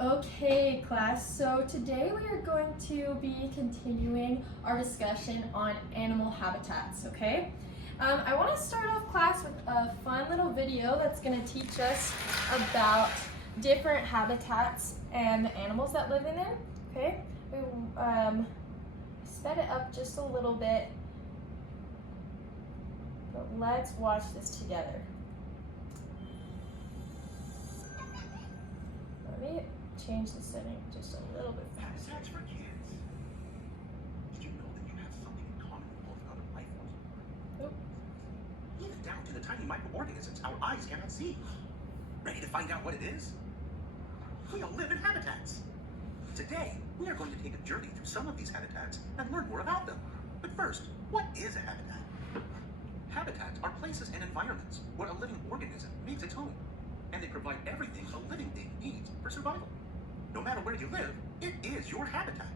Okay, class, so today we are going to be continuing our discussion on animal habitats, okay? I want to start off class with a fun little video that's going to teach us about different habitats and the animals that live in them, okay? We sped it up just a little bit, but let's watch this together. Let me change the setting just a little bit faster. Habitats for kids. Did you know that you have something in common with both other life forms? Even down to the tiny microorganisms our eyes cannot see. Ready to find out what it is? We all live in habitats. Today, we are going to take a journey through some of these habitats and learn more about them. But first, what is a habitat? Habitats are places and environments where a living organism makes its home, and they provide everything a living thing needs for survival. No matter where you live, it is your habitat.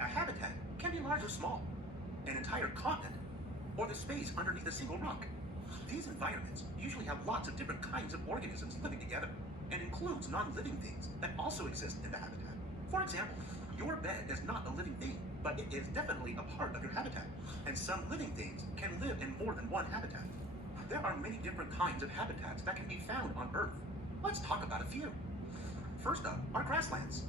A habitat can be large or small, an entire continent, or the space underneath a single rock. These environments usually have lots of different kinds of organisms living together, and includes non-living things that also exist in the habitat. For example, your bed is not a living thing, but it is definitely a part of your habitat, and some living things can live in more than one habitat. There are many different kinds of habitats that can be found on Earth. Let's talk about a few. First up are grasslands.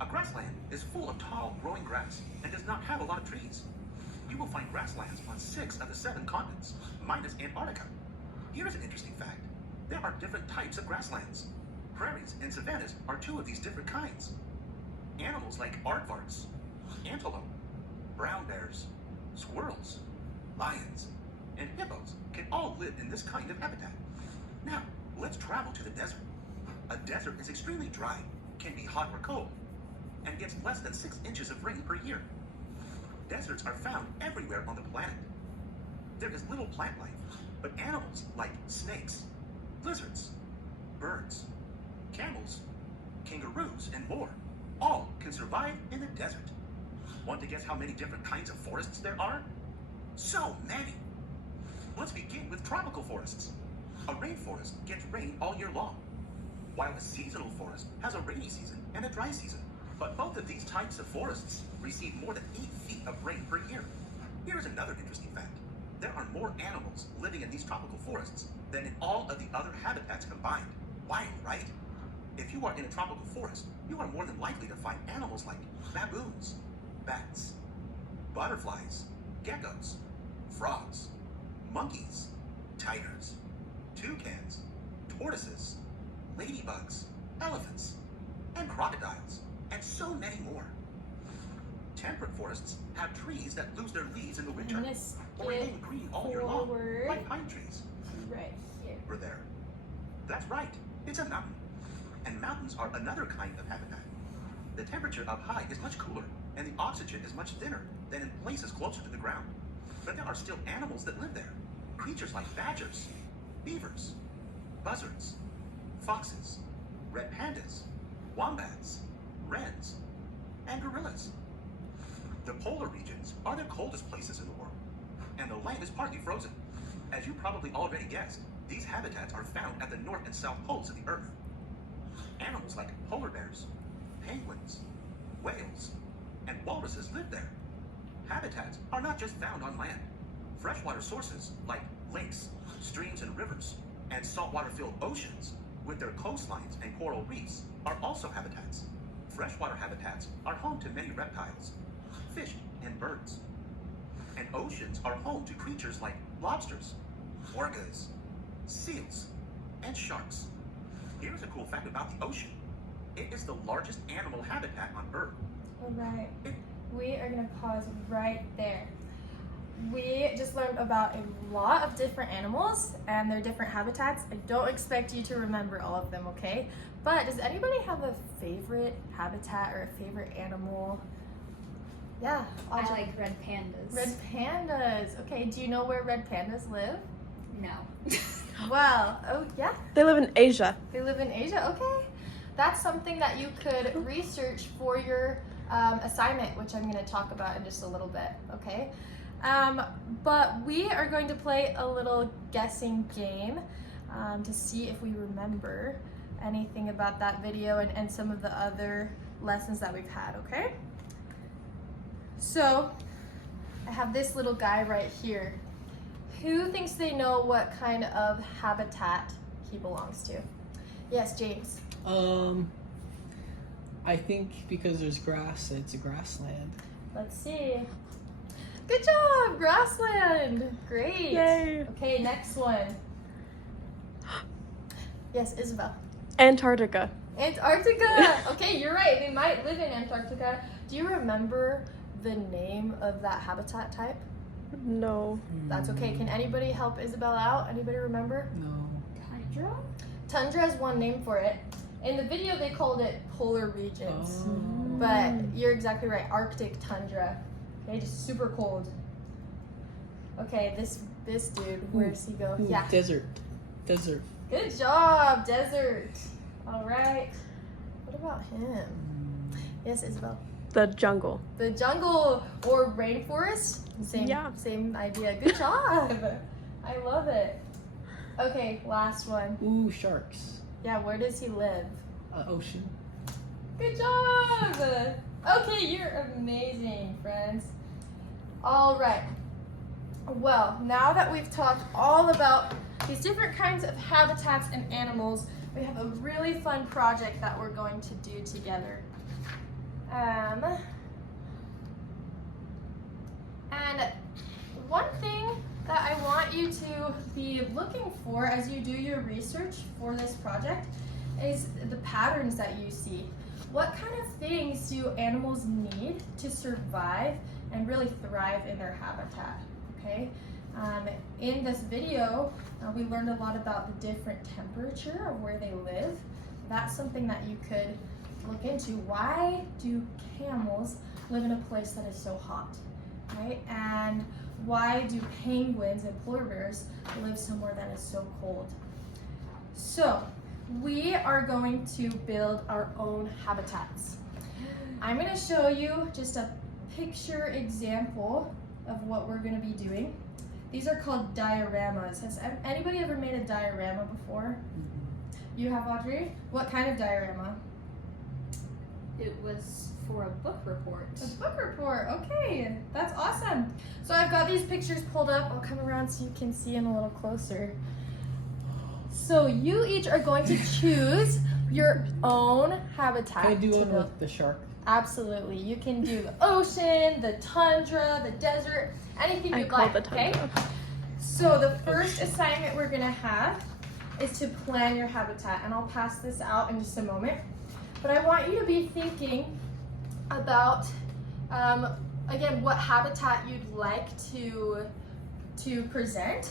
A grassland is full of tall, growing grass and does not have a lot of trees. You will find grasslands on 6 of the 7 continents, minus Antarctica. Here's an interesting fact. There are different types of grasslands. Prairies and savannas are 2 of these different kinds. Animals like aardvarks, antelope, brown bears, squirrels, lions, and hippos can all live in this kind of habitat. Now, let's travel to the desert. A desert is extremely dry, can be hot or cold, and gets less than 6 inches of rain per year. Deserts are found everywhere on the planet. There is little plant life, but animals like snakes, lizards, birds, camels, kangaroos, and more all can survive in the desert. Want to guess how many different kinds of forests there are? So many! Let's begin with tropical forests. A rainforest gets rain all year long, while a seasonal forest has a rainy season and a dry season. But both of these types of forests receive more than 8 feet of rain per year. Here's another interesting fact. There are more animals living in these tropical forests than in all of the other habitats combined. Wild, right? If you are in a tropical forest, you are more than likely to find animals like baboons, bats, butterflies, geckos, frogs, monkeys, tigers, toucans, tortoises, ladybugs, elephants, and crocodiles, and so many more. Temperate forests have trees that lose their leaves in the winter or remain green all year long, like pine trees. Right here. Over there. That's right, it's a mountain. And mountains are another kind of habitat. The temperature up high is much cooler, and the oxygen is much thinner than in places closer to the ground. But there are still animals that live there. Creatures like badgers, beavers, buzzards, foxes, red pandas, wombats, wrens, and gorillas. The polar regions are the coldest places in the world, and the land is partly frozen. As you probably already guessed, these habitats are found at the north and south poles of the Earth. Animals like polar bears, penguins, whales, and walruses live there. Habitats are not just found on land. Freshwater sources like lakes, streams and rivers, and saltwater-filled oceans with their coastlines and coral reefs are also habitats. Freshwater habitats are home to many reptiles, fish, and birds. And oceans are home to creatures like lobsters, orcas, seals, and sharks. Here's a cool fact about the ocean. It is the largest animal habitat on Earth. All right, we are gonna pause right there. We just learned about a lot of different animals and their different habitats. I don't expect you to remember all of them, okay? But does anybody have a favorite habitat or a favorite animal? Yeah. I like red pandas. Red pandas. Okay, do you know where red pandas live? No. Well, oh yeah. They live in Asia. They live in Asia, okay. That's something that you could research for your assignment, which I'm gonna talk about in just a little bit, okay? But we are going to play a little guessing game to see if we remember. anything about that video and some of the other lessons that we've had, okay? So I have this little guy right here. Who thinks they know what kind of habitat he belongs to? Yes, James. I think because there's grass, it's a grassland. Let's see. Good job, grassland. Great. Yay. Okay, next one. Yes, Isabel. Antarctica. Antarctica. Okay, you're right. They might live in Antarctica. Do you remember the name of that habitat type? No. That's okay. Can anybody help Isabel out? Anybody remember? No. Tundra? Tundra is one name for it. In the video, they called it polar regions. Oh. But you're exactly right. Arctic tundra. Okay, just super cold. Okay, this dude, where does he go? Ooh, Yeah. Desert. Desert. Good job, desert. All right. What about him? Yes, Isabel. The jungle. The jungle or rainforest. Yeah. Same idea. Good job. I love it. Okay, last one. Ooh, sharks. Yeah, where does he live? Ocean. Good job. Okay, you're amazing, friends. All right. Well, now that we've talked all about these different kinds of habitats and animals, we have a really fun project that we're going to do together. And one thing that I want you to be looking for as you do your research for this project is the patterns that you see. What kind of things do animals need to survive and really thrive in their habitat, okay? In this video, we learned a lot about the different temperature of where they live. That's something that you could look into. Why do camels live in a place that is so hot, right? And why do penguins and polar bears live somewhere that is so cold? So we are going to build our own habitats. I'm going to show you just a picture example of what we're going to be doing. These are called dioramas. Has anybody ever made a diorama before? You have, Audrey? What kind of diorama? It was for a book report. A book report, okay, that's awesome. So I've got these pictures pulled up. I'll come around so you can see them a little closer. So you each are going to choose your own habitat. Can I do to one build. with the shark? Absolutely, you can do the ocean, the tundra, the desert, anything I you'd call like, the tundra. okay? So the first assignment we're gonna have is to plan your habitat, and I'll pass this out in just a moment. But I want you to be thinking about, again, what habitat you'd like to present.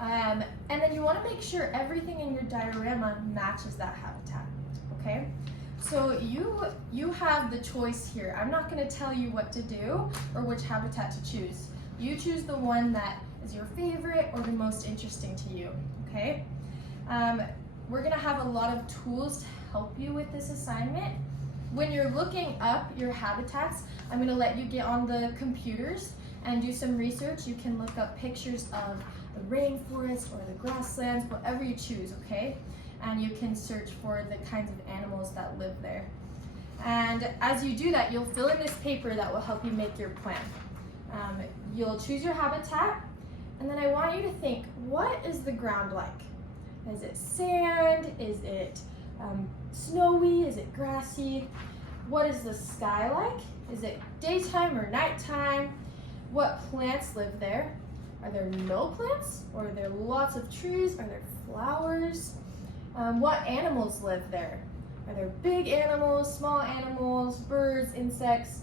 And then you want to make sure everything in your diorama matches that habitat, okay? So you have the choice here. I'm not going to tell you what to do or which habitat to choose. You choose the one that is your favorite or the most interesting to you, okay? We're going to have a lot of tools to help you with this assignment. When you're looking up your habitats, I'm going to let you get on the computers and do some research. You can look up pictures of the rainforest or the grasslands, whatever you choose, okay? And you can search for the kinds of animals that live there. And as you do that, you'll fill in this paper that will help you make your plan. You'll choose your habitat, and then I want you to think, what is the ground like? Is it sand? Is it snowy? Is it grassy? What is the sky like? Is it daytime or nighttime? What plants live there? Are there no plants? Or are there lots of trees? Are there flowers? What animals live there? Are there big animals, small animals, birds, insects?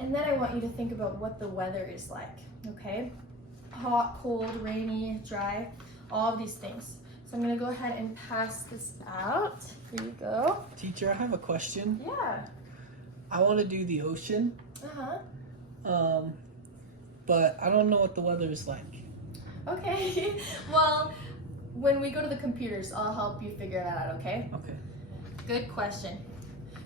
And then I want you to think about what the weather is like, okay? Hot, cold, rainy, dry, all of these things. So I'm gonna go ahead and pass this out. Here you go. Teacher, I have a question. Yeah. I want to do the ocean, but I don't know what the weather is like. Okay. Well, when we go to the computers, I'll help you figure that out, okay? Okay. Good question.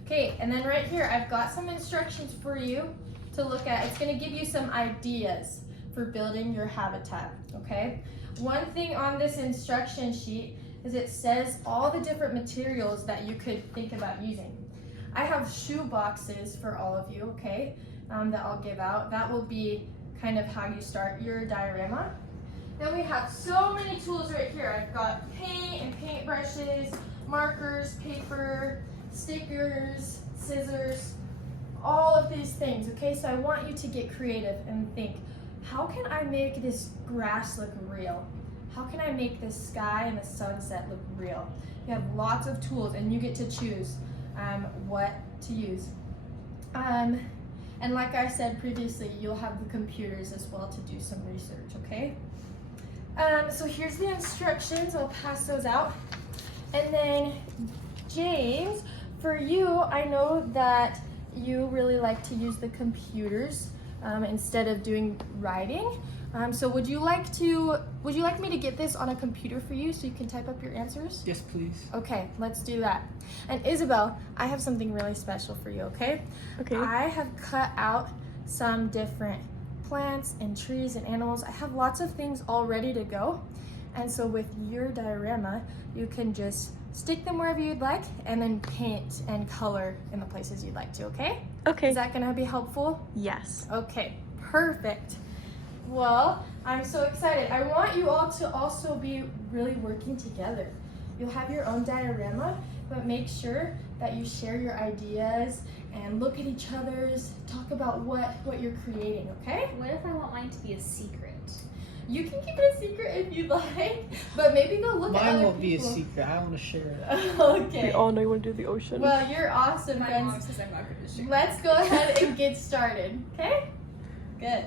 Okay, and then right here, I've got some instructions for you to look at. It's gonna give you some ideas for building your habitat, okay? One thing on this instruction sheet is it says all the different materials that you could think about using. I have shoe boxes for all of you, okay, that I'll give out. That will be kind of how you start your diorama. Then we have so many tools right here. I've got paint and paint brushes, markers, paper, stickers, scissors, all of these things, okay? So I want you to get creative and think, how can I make this grass look real? How can I make the sky and the sunset look real? You have lots of tools and you get to choose what to use. And like I said previously, you'll have the computers as well to do some research, okay? So here's the instructions, I'll pass those out. And then James, for you, I know that you really like to use the computers instead of doing writing. So would you like me to get this on a computer for you so you can type up your answers? Yes, please. Okay, let's do that. And Isabel, I have something really special for you, okay? Okay. I have cut out some different plants and trees and animals. I have lots of things all ready to go. And so with your diorama, you can just stick them wherever you'd like and then paint and color in the places you'd like to, okay? Okay. Is that gonna be helpful? Yes. Okay, perfect. Well, I'm so excited. I want you all to also be really working together. You'll have your own diorama, but make sure that you share your ideas and look at each other's, talk about what you're creating, okay? What if I want mine to be a secret? You can keep it a secret if you'd like, but maybe go look at Mine other won't be a people. secret. I want to share it. Okay. We all know you want to do the ocean. Well, you're awesome, My friends. mom says I'm not good at shit. Let's go ahead and get started, okay? Good.